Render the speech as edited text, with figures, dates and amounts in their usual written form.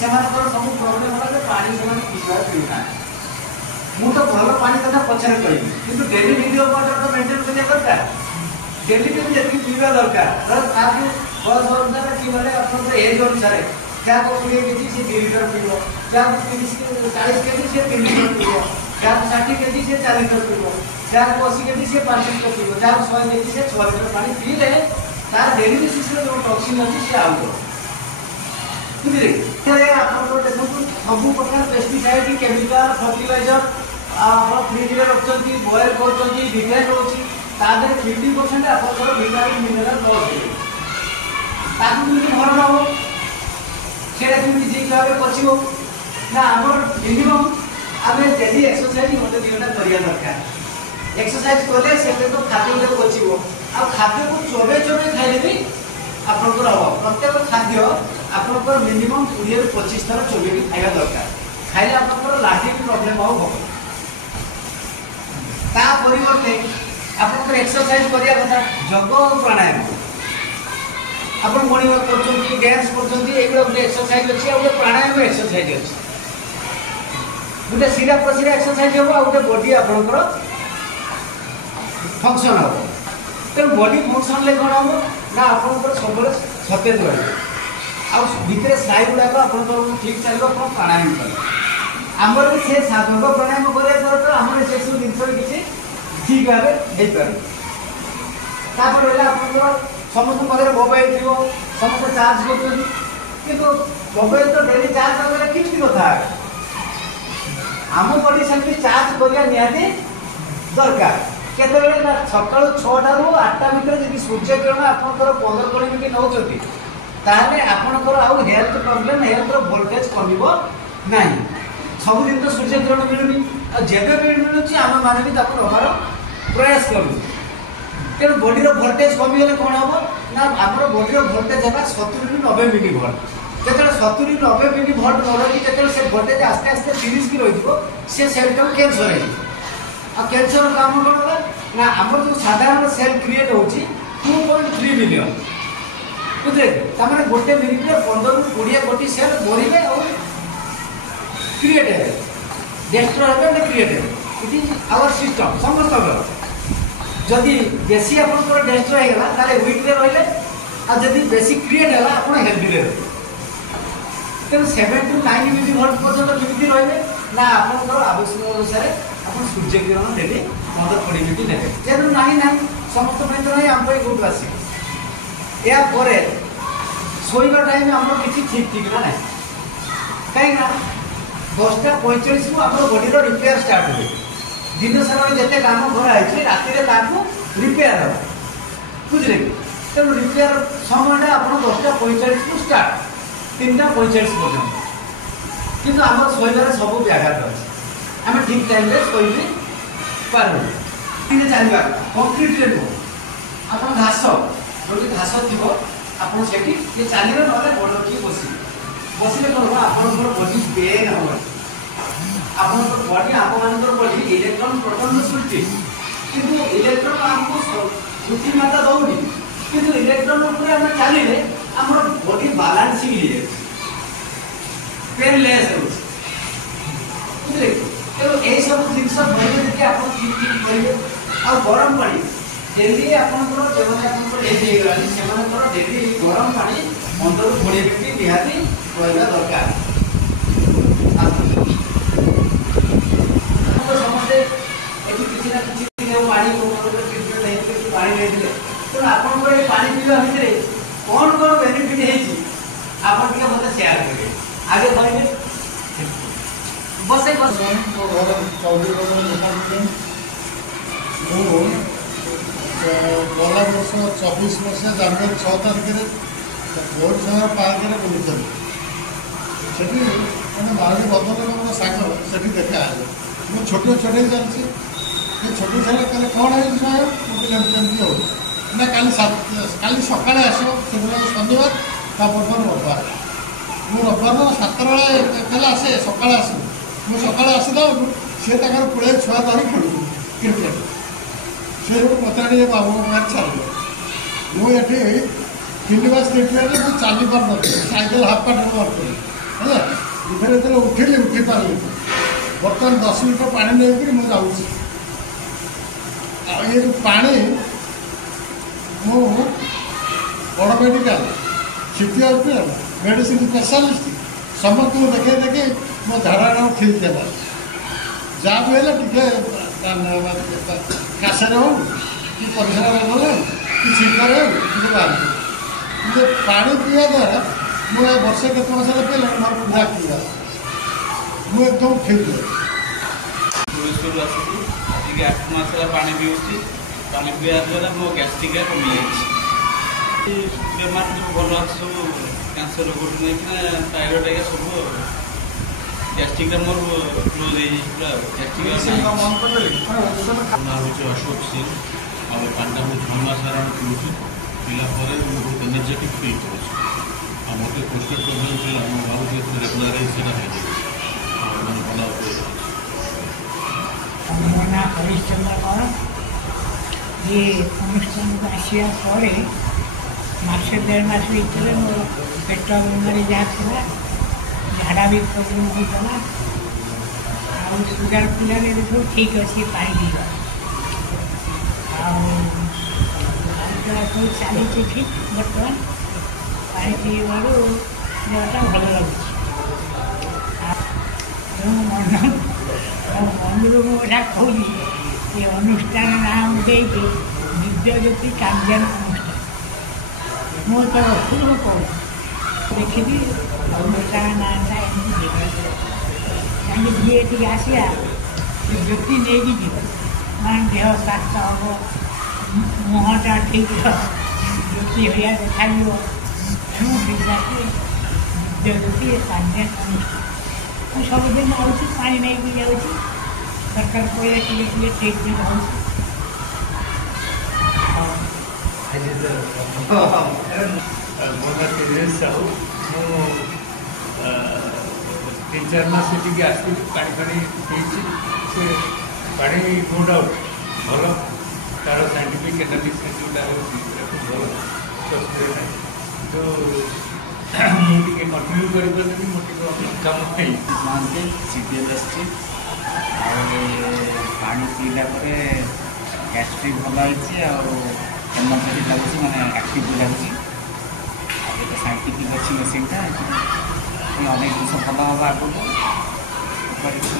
से सब प्रोब्लेम है पानी से पीना मुझे तो भल पानी कथा पचर कह कि डेली वीडियो वाटर तो मेंटेन करने दरकार डेली जी पीवा दरकार बस अनुसार कि आप एज अनुसार क्या 20 केजी से 2 लीटर पीब क्या 40 केजी से 3 लीटर पीब क्या 60 केजी से 4 लीटर पीब क्या 80 केजी से 5 लीटर पीब क्या 100 केजी से 6 लीटर पानी पीले तार डेली बेसिस जो टॉक्सिन अच्छी सी आउट बुझे आप देखो सब प्रकार पेस्टिसाइड केमिकल फर्टिलाइजर आप फ्रिज में रखुच्च बॉयल कर डिटेल रोचे 50% आप विटामिन मिनरल लस भरण हम से भाव पचो ना आम मिनिमम आम डेली एक्सरसाइज मत 2 घंटा करवा दरकार एक्सरसाइज कले से तो खाद्य पचो आ खाद्य को चोबे खाइले भी आपंकर हम प्रत्येक खाद्य आपंकर मिनिमम 20-25 थर चोबे खाଇବା दरकार खाइले आपंकर लाट्रिन प्रॉब्लम हम ता परिवर्ते आपंकर एक्सरसाइज करिया कथा योग और प्राणायाम आप मॉर्निंग वॉक कर डांस कर गोटे एक्सरसाइज अच्छी आ गोटे प्राणायाम एक्सरसाइज अच्छी गोटे सिरा प्रसिरा एक्सरसाइज हम आ गोटे बॉडी आपंकर फंक्शन हम तेणु बॉडी फंक्शन ले कौन हम ना आपंकर सब सतेज रहे आर स्नायु गुड़ाक आपंकर ठीक चलो आप प्राणायाम करें आमर भी से योग प्राणायाम कराया आम से सब जिन किसी ठीक भाव हो पार आप समस्त पाखे मोबाइल थी समस्त चार्ज कर मोबाइल तो डेली चार्ज करने किसी कथा आम बॉडी से चार्ज करने निहाती दरकार केतबेले ना सकाल 6टा रू 8टा भितर जब सूर्य किरण आपंकर 15-20 मिनट नौकरी ताहले आपंकर आउ हेल्थ प्रॉब्लम हेल्थ वोल्टेज कमिबो नहीं सब दिन तो सूर्य किरण मिलूनी जेबे भी मिलूँ आम मैंने भी नबार प्रयास करूँ तेणु बॉडी वोल्टेज कमिगले कौन हम ना आम बॉडी वोल्टेज है 70-90 मिली भोल्ट जो 70-90 मिली भोल्ट न रही जो से वोल्टेज आस्ते आस्ते 30 की रही से सेलटा कैंसर हो कैंसर काम कौन ना आम जो साधारण सेल क्रिएट हो 2.3 मिलियन बुझे तमें गोटे मिनिट में 15-20 कोटी सेल मरवे और क्रिएट है डेस्ट्रॉय है क्रिएट है इट इज आवर सिस्टम समस्त जदि बेसी आपंकर डेस्ट्रॉय होगा ताले वीक रे रहिले आ जदि बेसी क्रिएट है आप हेल्दी रे तेणु 7-9 मिली भोल्ट पर्यटन केमी रही ना आपंकर आवश्यक अनुसार आप सूर्य किरण डेली 15-20 मिनट ने जेनु नहीं ना समस्त तो नहीं आम कौट आस शोवा टाइम आम किसी ठीक ठीक ना कहीं 10:45 को आम बॉडी रिपेयर स्टार्ट हुए दिन सारा जिते काम कराई राति रिपेयर हो बुझे तेणु रिपेयर समय आप 10:45 को स्टार्ट 3:45 पर्यटन कि आम शोबार सब व्याघात अच्छे आम ठीक टाइम शोभी पार्बू चलवा कंक्रीट नुह आप घास जो घास थी आप चलिए ना गोड़ रखी बसले कौन आप बॉडी पेन हम आप बॉडी आप बॉडी इलेक्ट्रॉन प्रोटॉन सृष्टि किंतु इलेक्ट्रॉन आमको पृथ्वी माता दौनी किंतु इलेक्ट्रॉन ऊपर आम चलिए आम बॉडी बालांसिंग हो जाए पेनलेस बुझे तेणु यही सब जिन भरते आप ठीक ठीक करेंगे आ गरम पानी डेली आपंकर जो एज हो डेली गरम पानी 15-20 मिनट निहाती रहा दरकार समस्ते ये किसी ना किसी पानी ट्रिटमेंट पानी नहीं तेणु आप पानी पीवा भितर कौन कौन बेनिफिट आप मत सेयार करेंगे आगे करेंगे बस गला वर्ष 24 मसीहा जनवरी 6 तारिख भोर समय पार्क में बुलूँ से मैंने महाराज बदन मोर सांग से देखा मैं छोट छोटे चलती छोटे छाया कल कौन है मुझे हो ना काली सका आसो शनिवार तापर रविवार मु रविवार 7 बेले आसे सका आस मुझे सका आसला सी तक पुड़े छुआ धरी खेलू क्रिकेट से पचारे बाबू मार छाड़े मुझे फिल्डवास देखिए मुझे चली पार साइकेल हाफ पार्ट मार ହେଲା ଏଥିରେ ଯେତେବେଳେ ଉଠିଲି ଉଠି ପାରିଲି ବର୍ତ୍ତମାନ 10 ଲିଟର ପାଣି ନେଇକରି ମୁଁ ଯାଉଛି ଆଉ ଏ ପାଣି ମୁଁ ବଡ଼ medical city hospital medicine specialist ସମସ୍ତଙ୍କୁ ଦେଖେଇ ଦେଖେଇ ମୋ ଧାରଣା ଠିକ୍ ଦେବା ଯାହା ବି ହେଲେ ଟିକେ କାଶରେ ହଉ କି ପରିସ୍ରା ଗଲେ କି ଛିଙ୍କରେ ହଉ ଟିକେ ବାହାରିବ କିନ୍ତୁ ପାଣି ପିଇବା ଦ୍ୱାରା ମୁଁ ଏ ବର୍ଷେ କେତେ ମାସ ହେଲା ପିଇଲାଣି ମୋର ପୁରା କ୍ଲିୟର ମୁଁ ଏକଦମ ଠିକ୍ ଅଛି। ଭୁବନେଶ୍ୱରରୁ ଆସିକି ଆଜିକି 8 ମାସ ହେଲା ପାଣି ପିଉଛି। ପାଣି ପିଇବା ଦ୍ୱାରା ମୋ ଗ୍ୟାଷ୍ଟ୍ରିକ୍ଟା କମିଯାଇଛି। ବେମାର ସବୁ ଭଲ ଅଛି ସବୁ କ୍ୟାନ୍ସର ରୋଗଠୁ ନେଇକିନା ଥାଇରଏଡ଼ ଆଜ୍ଞା ସବୁ ଗ୍ୟାଷ୍ଟ୍ରିକ୍ଟା ମୋର କ୍ଲୋଜ୍ ହେଇଯାଇଛି ପୁରା ନାଁ ହେଉଛି ଅଶୋକ ସିଂ ଆଉ ପାଣିଟା ମୁଁ 6 ମାସ ହେଲାଣି ପିଉଛି ପିଲା ପରେ ମୁଁ ବହୁତ ଏନର୍ଜେଟିକ୍ ଫିଲ୍ କରୁଛି ଆଉ ମୋତେ ପ୍ରୋଷ୍ଟେଟ୍ ପ୍ରୋବ୍ଲେମ୍ ଥିଲା ମୁଁ ଭାବୁଛି ରେଗୁଲାର ସେଇଟା ହେଇଯାଇଛି ଆଉ ମାନେ ଭଲ ମୋ ନାଁ ହରିଶ୍ଚନ୍ଦ୍ର କର ଇଏ ଅନୁଷ୍ଠାନକୁ ଆସିବା ପରେ ମାସେ 1.5 ମାସ ଭିତରେ ମୋର ପେଟ ବେମାରୀ ଯାହା ଥିଲା ଝାଡ଼ା ବି ପ୍ରୋବ୍ଲେମ୍ ହେଉଥିଲା ଆଉ ସୁଗାର ଫୁଗାର ଏବେ ସବୁ ଠିକ୍ ଅଛି ପାଣି ପିଇବା ଆଉ ସବୁ ଚାଲିଛି ଠିକ୍ ବର୍ତ୍ତମାନ ପାଣି ପିଇବାରୁ ଦେହଟା ଭଲ ଲାଗୁଛି ତେଣୁ ମନରୁ ମୁଁ ଏଇଟା କହୁଛି ଏ ଅନୁଷ୍ଠାନ ନାଁ ଦେଇକି ଦିବ୍ୟଜ୍ୟୋତି କାଞ୍ଜନ ଅନୁଷ୍ଠାନ ମୁଁ ତ ରଖୁଛି ମୁଁ କହୁଛି ଦେଖିବି ଅନୁଷ୍ଠାନ ନାଁଟା ଏମିତି କାହିଁକି ଯିଏ ଏଠିକି ଆସିବା ସେ ଜ୍ୟୋତି ନେଇକି ଯିବ ମାନେ ଦେହ ସ୍ୱାସ୍ଥ୍ୟ ହେବ ମୁହଁଟା ଠିକ୍ ଜ୍ୟୋତି ଭଳିଆ ଦେଖାଯିବ ତେଣୁ ସେଇଟାକୁ ଦିବ୍ୟଜ୍ୟୋତି କାଞ୍ଜନ ଅନୁଷ୍ଠାନ ମୁଁ ସବୁଦିନ ଆଉଛି ପାଣି ନେଇକି ଯାଉଛି ଦରକାର ପଡ଼ିଲେ ଟିକେ ଟିକେ ଠିକ୍ ଦିନ ହେଉଛି ମୋ ନାଁ ତିରିଶ ସାହୁ ମୁଁ 3-4 ମାସ ସେଠିକି ଆସିକି ପାଣି ପିଇଛି ସେ ପାଣି ନୋ ଡାଉଟ୍ ଭଲ ତାର ସାଇଣ୍ଟିଫିକ୍ ଆନାଲିସିସ୍ ଯେଉଁଟା ହେଉଛି ସେଟା ଖୁବ୍ ଭଲ ଅସୁବିଧା ନାହିଁ ତ ମୁଁ ଟିକେ କଣ୍ଟିନ୍ୟୁ କରିପାରିଲିନି ମୁଁ ଟିକେ କାମ ନାହିଁ ମହାନ୍ତି ସିଡ଼ିଏଲ୍ ଆସିଛି ଆଉ ପାଣି ପିଇଲା ପରେ ଗ୍ୟାଷ୍ଟ୍ରିକ୍ ଭଲ ହେଇଛି ଆଉ ଏନର୍ଜେଟିକ୍ ଲାଗୁଛି ମାନେ ଆକ୍ଟିଭ୍ ବି ଲାଗୁଛି ଆଉ ଏଇଟା ସାଇଣ୍ଟିଫିକ୍ ଅଛି ମେସିନ୍ଟା ଅନେକ ଜିନିଷ ଭଲ ହେବ ଆଗକୁ